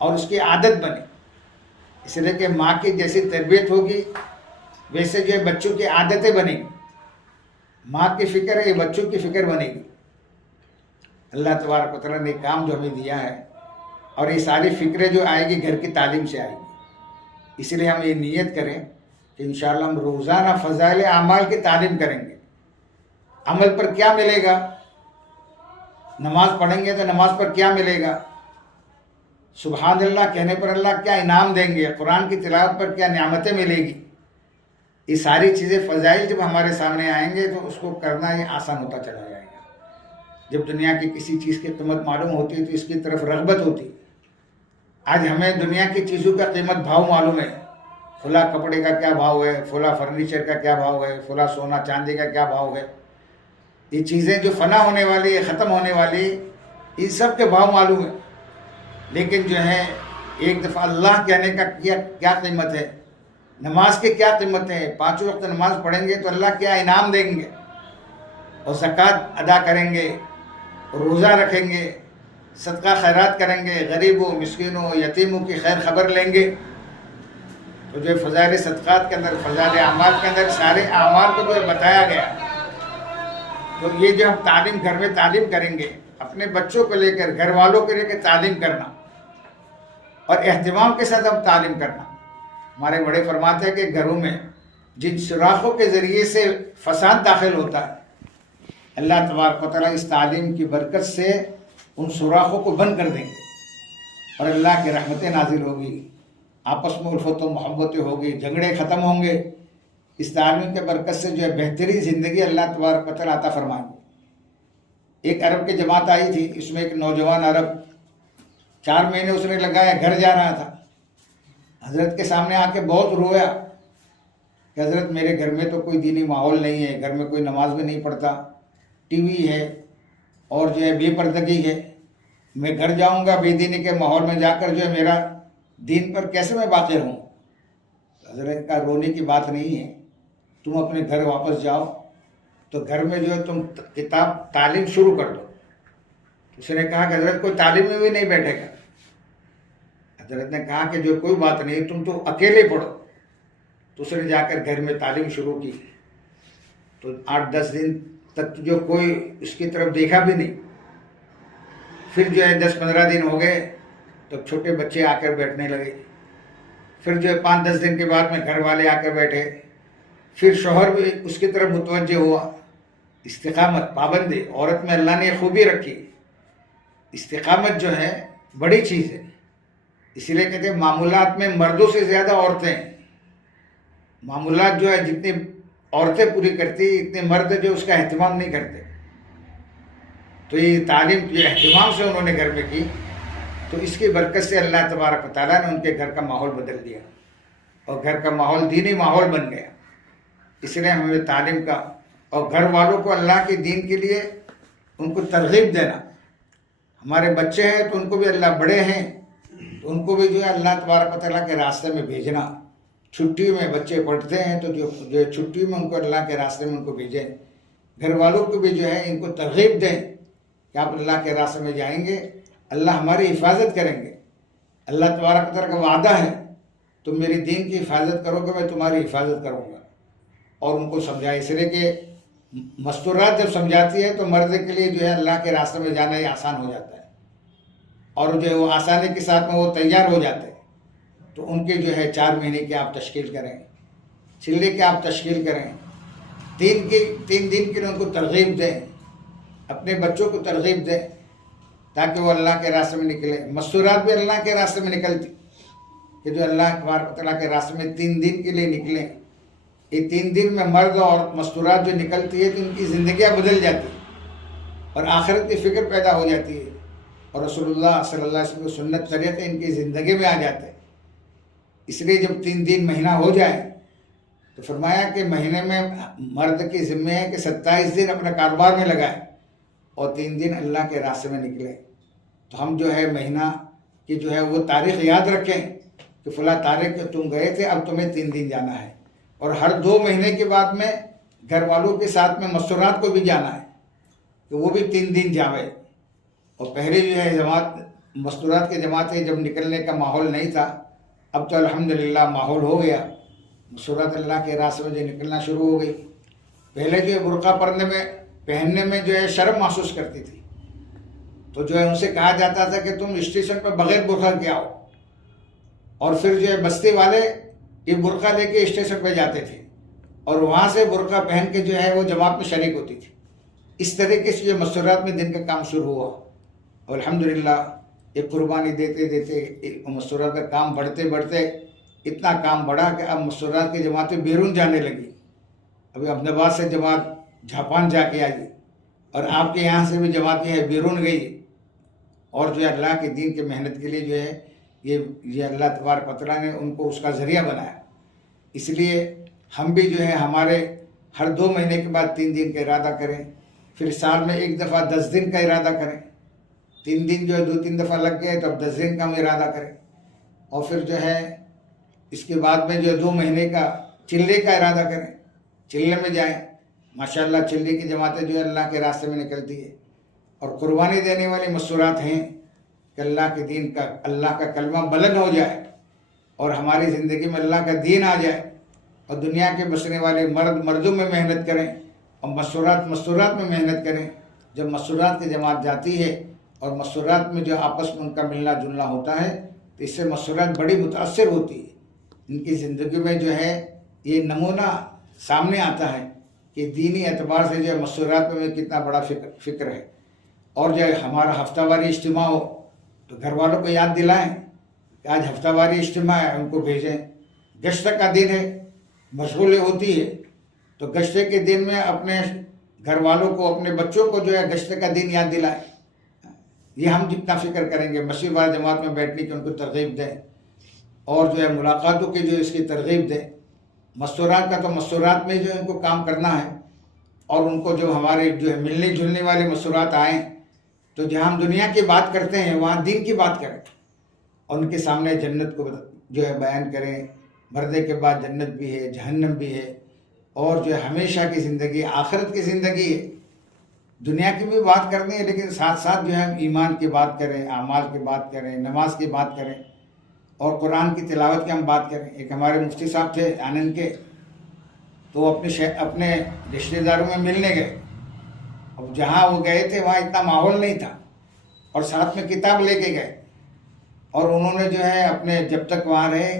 اور اس کی عادت بنے۔ اس لیے کہ ماں کی جیسی تربیت ہوگی ویسے جو ہے بچوں کی عادتیں بنیں گی، ماں کی فکر ہے یہ بچوں کی فکر بنے گی۔ اللہ تبارک و تعالیٰ نے کام جو ہمیں دیا ہے، اور یہ ساری فکریں جو آئے گی گھر کی تعلیم سے آئے گی، اس لیے ہم یہ نیت کریں کہ انشاءاللہ ہم روزانہ فضائل اعمال کی تعلیم کریں گے۔ عمل پر کیا ملے گا؟ نماز پڑھیں گے تو نماز پر کیا ملے گا؟ سبحان اللہ کہنے پر اللہ کیا انعام دیں گے؟ قرآن کی تلاوت پر کیا نعمتیں ملے گی؟ یہ ساری چیزیں فضائل جب ہمارے سامنے آئیں گے تو اس کو کرنا یہ آسان ہوتا چلا جائے گا۔ جب دنیا کی کسی چیز کی قیمت معلوم ہوتی ہے تو اس کی طرف رغبت ہوتی ہے، آج ہمیں دنیا کی چیزوں کا قیمت بھاؤ معلوم ہے، فلاں کپڑے کا کیا بھاؤ ہے، فلاں فرنیچر کا کیا بھاؤ ہے، فلاں سونا چاندی کا کیا بھاؤ ہے. یہ چیزیں جو فنا ہونے والی ہے، ختم ہونے والی، ان سب کے بھاؤ معلوم ہے. لیکن جو ہے ایک دفعہ اللہ کہنے کا کیا قیمت ہے، نماز کی کیا قیمت ہے. 5 وقت نماز پڑھیں گے تو اللہ کیا انعام دیں گے، اور زکوٰۃ ادا کریں گے، روزہ رکھیں گے، صدقہ خیرات کریں گے، غریبوں مسکینوں یتیموں کی خیر خبر لیں گے. تو جو فضائل صدقات کے اندر، فضائل اعمال کے اندر سارے اعمال کو جو بتایا گیا. تو یہ جو ہم تعلیم گھر میں تعلیم کریں گے، اپنے بچوں کو لے کر، گھر والوں کو لے کر تعلیم کرنا، اور اہتمام کے ساتھ ہم تعلیم کرنا. ہمارے بڑے فرماتے ہیں کہ گھروں میں جن سوراخوں کے ذریعے سے فساد داخل ہوتا ہے، اللہ تبارک و تعالیٰ اس تعلیم کی برکت سے ان سوراخوں کو بند کر دیں گے، اور اللہ کی رحمتیں نازل ہوگی، آپس میں الفت و محبتیں ہوگی، جھگڑے ختم ہوں گے. اس تعلیم کے برکت سے جو ہے بہترین زندگی اللہ تبارک و تعالیٰ عطا فرمائیں گے. ایک عرب کی جماعت آئی تھی، اس میں ایک نوجوان عرب 4 مہینے اس نے لگایا، گھر جا رہا تھا. حضرت کے سامنے آ کے بہت رویا کہ حضرت میرے گھر میں تو کوئی دینی ماحول نہیں ہے، گھر میں کوئی نماز بھی نہیں پڑھتا، ٹی وی ہے اور جو ہے بے پردگی ہے. میں گھر جاؤں گا بے دینی کے ماحول میں جا کر جو ہے میرا دین پر کیسے میں باقی رہوں. حضرت کا رونے کی بات نہیں ہے، تم اپنے گھر واپس جاؤ تو گھر میں جو ہے تم کتاب تعلیم شروع کر دو. اس نے کہا کہ حضرت کوئی تعلیم میں بھی نہیں بیٹھے گا. حضرت نے کہا کہ جو کوئی بات نہیں، تم تو اکیلے پڑھو. تو اس نے جا کر گھر میں تعلیم شروع کی. تو 8-10 دن تک جو کوئی اس کی طرف دیکھا بھی نہیں. پھر جو ہے 10-15 دن ہو گئے تو چھوٹے بچے آ کر بیٹھنے لگے. پھر جو ہے 5-10 دن کے بعد میں گھر والے آ کر بیٹھے. پھر شوہر بھی اس کی طرف متوجہ ہوا. استقامت، پابندی، عورت میں اللہ نے خوبی رکھی. استقامت جو ہے بڑی چیز ہے. اس لیے کہتے ہیں معمولات میں مردوں سے زیادہ عورتیں. معمولات جو ہے جتنی عورتیں پوری کرتی اتنے مرد جو اس کا اہتمام نہیں کرتے. تو یہ تعلیم یہ اہتمام سے انہوں نے گھر میں کی، تو اس کی برکت سے اللہ تبارک و تعالیٰ نے ان کے گھر کا ماحول بدل دیا، اور گھر کا ماحول دینی ماحول بن گیا. اس لیے ہمیں تعلیم کا اور گھر والوں کو اللہ کے دین کے لیے ان کو ترغیب دینا. ہمارے بچے ہیں تو ان کو بھی اللہ، بڑے ہیں تو ان کو بھی جو ہے اللہ تبارک و تعالیٰ کے راستے میں بھیجنا. چھٹی میں بچے پڑھتے ہیں تو جو چھٹی میں ان کو اللہ کے راستے میں ان کو بھیجیں. گھر والوں کو بھی جو ہے ان کو ترغیب دیں کہ آپ اللہ کے راستے میں جائیں گے، اللہ ہماری حفاظت کریں گے. اللہ تبارک و تعالیٰ کا وعدہ ہے تم میری دین کی حفاظت کرو گے، میں تمہاری حفاظت کروں گا. اور ان کو سمجھائے. اس لیے کہ مستورات جب سمجھاتی ہے تو مرد کے لیے جو ہے اللہ کے راستے میں جانا یہ آسان ہو جاتا ہے، اور جو ہے وہ آسانی کے ساتھ میں وہ تیار ہو جاتے ہیں. تو ان کے جو ہے 4 مہینے کی آپ تشکیل کریں، چلے کی آپ تشکیل کریں. 3 دن کے لیے ان کو ترغیب دیں، اپنے بچوں کو ترغیب دیں تاکہ وہ اللہ کے راستے میں نکلے. مستورات بھی اللہ کے راستے میں نکلتی کہ جو اللہ تبارک و تعالیٰ کے راستے میں 3 دن کے لیے نکلیں. یہ 3 دن میں مرد اور مستورات جو نکلتی ہے تو ان کی زندگیاں بدل جاتی ہیں اور آخرت کی فکر پیدا ہو جاتی ہے، اور رسول اللہ صلی اللہ علیہ وسلم کی سنت طریقے ان کی زندگی میں آ جاتے ہیں. اس لیے جب 3 دن مہینہ ہو جائے تو فرمایا کہ مہینے میں مرد کی ذمہ ہے کہ 27 دن اپنے کاروبار میں لگائے اور 3 دن اللہ کے راستے میں نکلے. تو ہم جو ہے مہینہ کی جو ہے وہ تاریخ یاد رکھیں کہ فلاں تاریخ تم گئے تھے، اب تمہیں 3 دن جانا ہے. اور ہر 2 مہینے کے بعد میں گھر والوں کے ساتھ میں مستورات کو بھی جانا ہے کہ وہ بھی 3 دن جاوے. اور پہلے جو ہے جماعت مستورات کی جماعتیں جب نکلنے کا ماحول نہیں تھا، اب تو الحمدللہ ماحول ہو گیا. مستورات اللہ کے راستے میں جو نکلنا شروع ہو گئی. پہلے جو ہے برقع پہننے میں جو ہے شرم محسوس کرتی تھی، تو جو ہے ان سے کہا جاتا تھا کہ تم اسٹیشن پر بغیر برقع کے آؤ. اور پھر جو ہے بستی والے یہ برقع لے کے اسٹیشن پہ جاتے تھے اور وہاں سے برقع پہن کے جو ہے وہ جماعت میں شریک ہوتی تھی. اس طریقے سے جو مستورات میں دن کا کام شروع ہوا. اور الحمدللہ یہ قربانی دیتے دیتے مستورات کا کام بڑھتے اتنا کام بڑھا کہ اب مستورات کی جماعتیں بیرون جانے لگی. ابھی احمد آباد سے جماعت جاپان جا کے آئی، اور آپ کے یہاں سے بھی جماعت ہے بیرون گئی. اور جو ہے اللہ کے دین کی محنت کے لیے جو ہے یہ اللہ تبارک و تعالیٰ نے ان کو اس کا ذریعہ بنایا. اس لیے ہم بھی جو ہے ہمارے ہر 2 مہینے کے بعد 3 دن کا ارادہ کریں، پھر سال میں ایک دفعہ 10 دن کا ارادہ کریں. 3 دن جو ہے 2-3 دفعہ لگ گئے تو اب 10 دن کا ہم ارادہ کریں. اور پھر جو ہے اس کے بعد میں جو 2 مہینے کا چلے کا ارادہ کریں، چلے میں جائیں. ماشاءاللہ چلے کی جماعتیں جو ہے اللہ کے راستے میں نکلتی ہے، اور قربانی دینے والی مسورات ہیں کہ اللہ کے دین کا، اللہ کا کلمہ بلند ہو جائے اور ہماری زندگی میں اللہ کا دین آ جائے، اور دنیا کے بسنے والے مردوں میں محنت کریں اور مسورات میں محنت کریں. جب مسورات کی جماعت جاتی ہے اور مسورات میں جو آپس میں ان کا ملنا جلنا ہوتا ہے تو اس سے مسورات بڑی متاثر ہوتی ہے. ان کی زندگی میں جو ہے یہ نمونہ سامنے آتا ہے کہ دینی اعتبار سے جو ہے مسورات میں کتنا بڑا فکر ہے. اور جو ہے ہمارا ہفتہ واری اجتماع ہو تو گھر والوں کو یاد دلائیں کہ آج ہفتہ واری اجتماع ہے، ان کو بھیجیں. گشت کا دن ہے، مشغولیں ہوتی ہے، تو گشتے کے دن میں اپنے گھر والوں کو، اپنے بچوں کو جو ہے گشت کا دن یاد دلائیں. یہ ہم جتنا فکر کریں گے، مسجد وال جماعت میں بیٹھنے کی ان کو ترغیب دیں، اور جو ہے ملاقاتوں کی جو اس کی ترغیب دیں. مسورات کا تو مسورات میں جو ان کو کام کرنا ہے، اور ان کو جو ہمارے جو ہے ملنے جلنے والے مسورات آئیں تو جہاں ہم دنیا کی بات کرتے ہیں وہاں دین کی بات کریں، اور ان کے سامنے جنت کو جو ہے بیان کریں. مردے کے بعد جنت بھی ہے، جہنم بھی ہے، اور جو ہے ہمیشہ کی زندگی، آخرت کی زندگی ہے. دنیا کی بھی بات کرنی ہے، لیکن ساتھ ساتھ جو ہے ہم ایمان کی بات کریں، اعمال کی بات کریں، نماز کی بات کریں، اور قرآن کی تلاوت کی ہم بات کریں. ایک ہمارے مفتی صاحب تھے آنند کے، تو وہ اپنے رشتہ داروں میں ملنے گئے. اب جہاں وہ گئے تھے وہاں اتنا ماحول نہیں تھا، اور ساتھ میں کتاب لے کے گئے، اور انہوں نے جو ہے اپنے جب تک وہاں رہے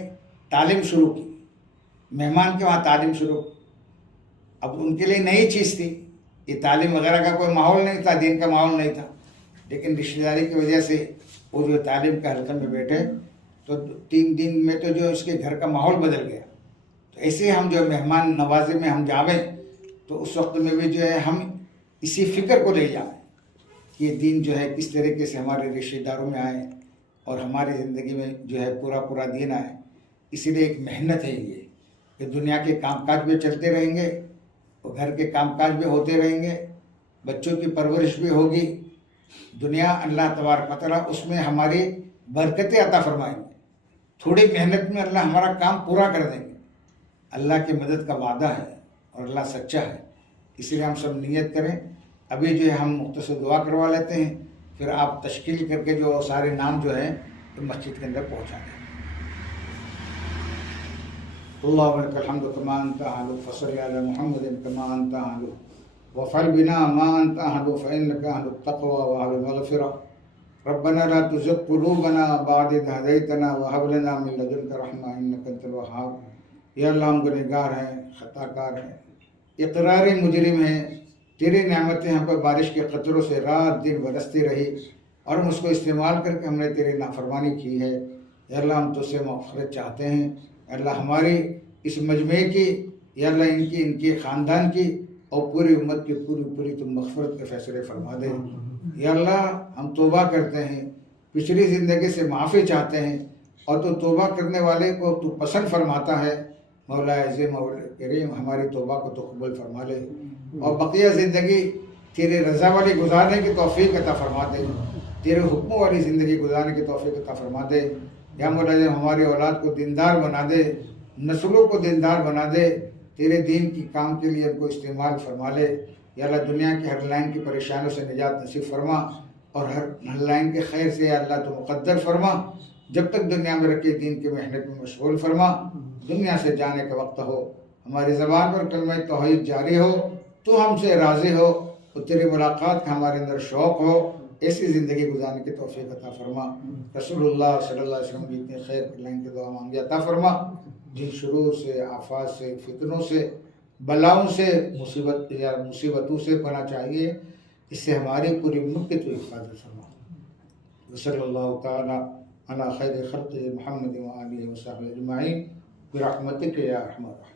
تعلیم شروع کی، مہمان کے وہاں تعلیم شروع. اب ان کے لیے نئی چیز تھی، یہ تعلیم وغیرہ کا کوئی ماحول نہیں تھا، دین کا ماحول نہیں تھا، لیکن رشتہ داری کی وجہ سے وہ جو تعلیم کے حلقے میں بیٹھے تو 3 دن میں تو جو اس کے گھر کا ماحول بدل گیا. تو ایسے ہم جو مہمان نوازی میں ہم جاویں تو اس وقت میں بھی جو ہے ہم اسی فکر کو لے جائیں کہ یہ دین جو ہے کس طریقے سے ہمارے رشتہ داروں میں آئے اور ہماری زندگی میں جو ہے پورا دین آئے. اسی لیے ایک محنت ہے یہ کہ دنیا کے کام کاج بھی چلتے رہیں گے، اور گھر کے کام کاج بھی ہوتے رہیں گے، بچوں کی پرورش بھی ہوگی. دنیا اللہ تبارک و تعالیٰ اس میں ہماری برکتیں عطا فرمائیں گے. تھوڑی محنت میں اللہ ہمارا کام پورا کر دیں گے. اللہ کی مدد کا وعدہ ہے اور اللہ سچا ہے. اس لیے ہم سب نیت کریں. ابھی جو ہے ہم مختصر دعا کروا لیتے ہیں، پھر آپ تشکیل کر کے جو سارے نام جو ہیں تو مسجد کے اندر پہنچا دیں. اللهم لك الحمد كما أنت أهل، فصل على محمد كما أنت أهل، وفعل بنا ما أنت أهل، فإنك أهل التقوى وأهل المغفرة. ربنا لا تزغ قلوبنا بعد إذ هديتنا وهب لنا من لدنك رحمة إنك أنت الوهاب. یا اللہ ہم گنہگار ہیں، خطا کار ہیں، اقراری مجرم ہیں. تیری نعمتیں ہم پر بارش کے قطروں سے رات دن برستی رہی، اور ہم اس کو استعمال کر کے ہم نے تیری نافرمانی کی ہے. یا اللہ ہم تجھ سے مغفرت چاہتے ہیں. اللہ ہماری اس مجمع کی، یا اللہ ان کی خاندان کی اور پوری امت کی پوری تم مغفرت کے فیصلے فرما دے. یا اللہ ہم توبہ کرتے ہیں، پچھلی زندگی سے معافی چاہتے ہیں، اور تو توبہ کرنے والے کو تو پسند فرماتا ہے. مولا عزیز مولا کریم ہماری توبہ کو تو قبول فرما لے، اور بقیہ زندگی تیرے رضا والی گزارنے کی توفیق عطا فرما دے، تیرے حکموں والی زندگی گزارنے کی توفیق عطا فرما دے. یا مولا ہماری اولاد کو دیندار بنا دے، نسلوں کو دیندار بنا دے، تیرے دین کی کام کے لیے ان کو استعمال فرما لے. یا اللہ دنیا کی ہر لائن کی پریشانیوں سے نجات نصیب فرما، اور ہر لائن کے خیر سے یا اللہ تو مقدر فرما. جب تک دنیا میں رکھے دین کی محنت میں مشغول فرما. دنیا سے جانے کا وقت ہو ہماری زبان پر کلمہ توحید جاری ہو، تو ہم سے راضی ہو، اور تیری ملاقات کا ہمارے اندر شوق ہو. ایسی زندگی گزارنے کی توفیق عطا فرما. رسول اللہ صلی اللہ علیہ وسلم کی اتنی خیر کی لائن کی دعا مانگی عطا فرما. جن شرور سے، آفات سے، فتنوں سے، بلاؤں سے، مصیبتوں سے پناہ چاہیے. اس سے ہماری پوری امت کی تو حفاظت فرما. صلی اللہ تعالی علی خیر خلق محمد و آلہ و صحبہ اجمعین برحمتک یا ارحم الراحمین.